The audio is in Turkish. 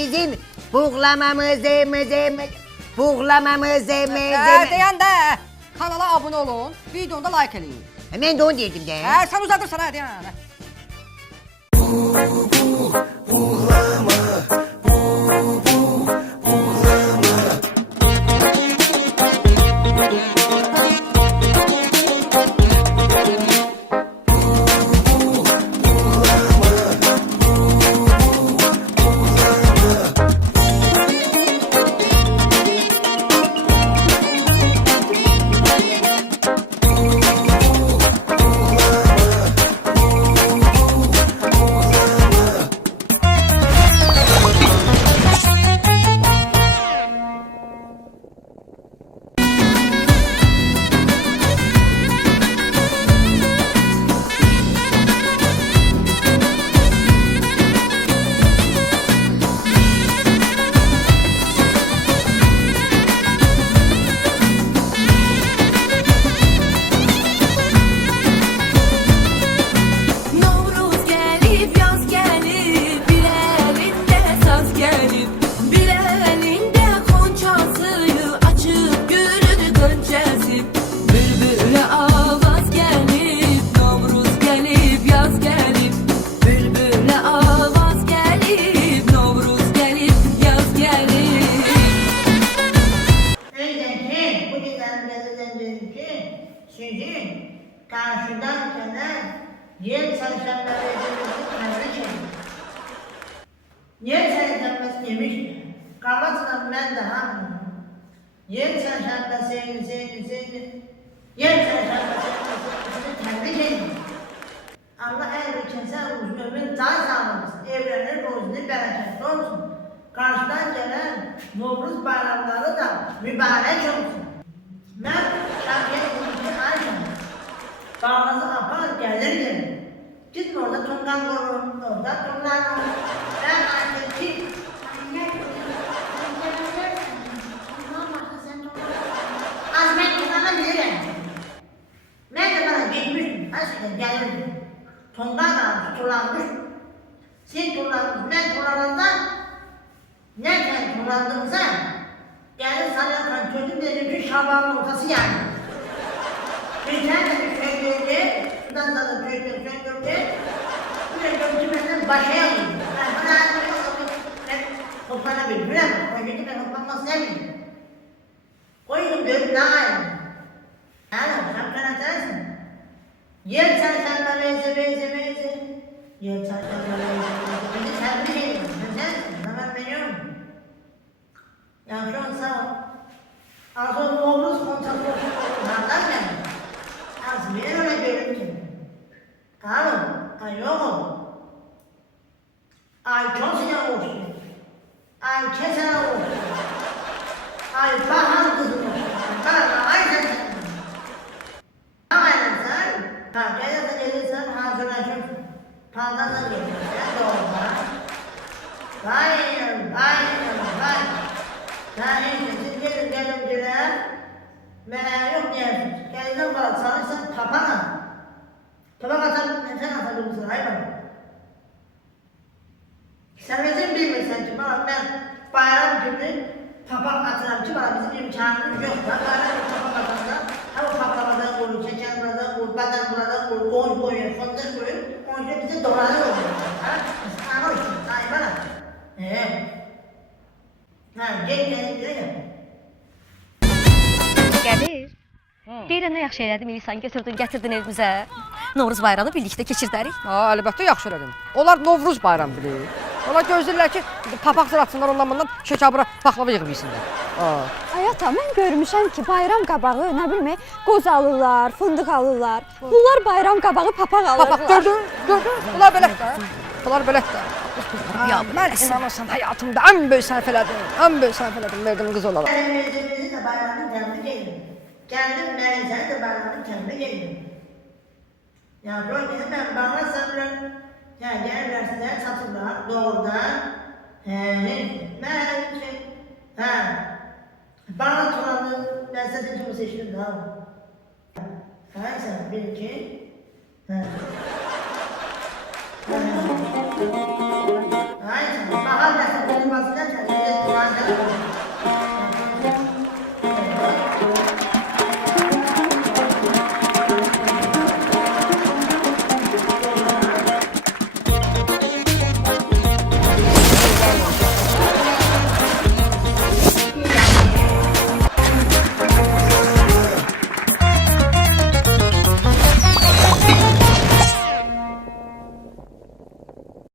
bizim buğulamamızı, Deyən də kanala abunə olun, videonda like eləyin. Ben de onu dedim de. Sən uzadırsan hə deyən. Karşıdan gelen yer çalışanları tebrik edin. Yer çalışanması demiş, Kavası'ndan ben de hamdolsun. Yer çalışanları sevgili, yer çalışanları tebrik edin. Allah her bir kimse uzun ömür daha sağlamasın, evrenin rozunu bereketli olsun. Karşıdan gelen Novruz bayramları da mübarek olsun. Ben Şarkı'ya gitmişim Ayşem. Bağınızı apar gelirdim. Gitme orada Tungan vurun, orada Tungan vurun. Ben artık kim? Az ben Tungan'a bilirim. Ben de bana gitmişim, aslında gelirdim. Tungan da tutulanmış. Sen tutulanmış, ben tutulananda nereden tutulandımsa gelir salyakan çözüm dedim ki Şaban'ın ortası yani. Bir tane bir söndürdü, bundan sonra söndürdü. Böyle götürmeden başa alayım. Ben toplanabilirim, bilemem. O yüzden ben toplanmak sevmiyorum. Koyun dönüp ne ayrım? Yani sen kanatarsın. Yer çalışanları eze. Yer çalışanları eze. Beni tebrik ediyorum. Ben sensin, zaman veriyorum. Yani şu an sağ ol. Azol Novruz konsantrasyon olanlardan geldim. Az bir öyle görüntü. Kalın, ay yokum. Ay çok sıcak olsun. Ay kesene olsun. Ay pahalı kızım olsun. Bana ay sen. Ne aynen sen? Ha gelirsen hazırlaşırsın. Pazardan gelirsen doğrudan. Vay. Sen siz gelin girer. Meğer yok diyorsun. Geliden bana sanırsan tapana. Tabak atar, sen atabilirsin hayvan. Sen bizim bilmirsen ki bana ben bayram günü tabak atıram ki bana bizim imkanımız yok. Ben bayram bir tabak atarsa ha o paplamadan koyun, çeken buradan koyun, badan buradan koyun, oy koyun, fındık koyun. Onun için bize dolanır oluyor. Ha? Sana olsun, hayvana. Ha, gel. Qədir, deyirəm nə yaxşı elədim, İlisan gətirdin evimizə. Novruz bayramını birlikdə keçirdərik. Əlbəttə yaxşı elədim. Onlar Novruz bayramı bilir. Onlar gözləyirlər ki, papaq zıratsınlar ondan bundan şəkabıra baklava yığmışsınlar. Ayata, mən görmüşəm ki, bayram qabağı, nə bilmək, qoz alırlar, fındıq alırlar. Bunlar bayram qabağı papaq alırlar. Papaq, gördün? Bunlar belətdir. Ya, mən inanırsan həyatımda ən böyük səhv elədim, verdim qız olarak. Mevzimizi de bayramını tebrik edin. Kendim mevzini de bayramını tebrik edin. Ya böyle ben bana sanırım, ya gelirler satırlar doğrudan. Bana turanı ben seçim seçtim daha. Hayır sen bir iki.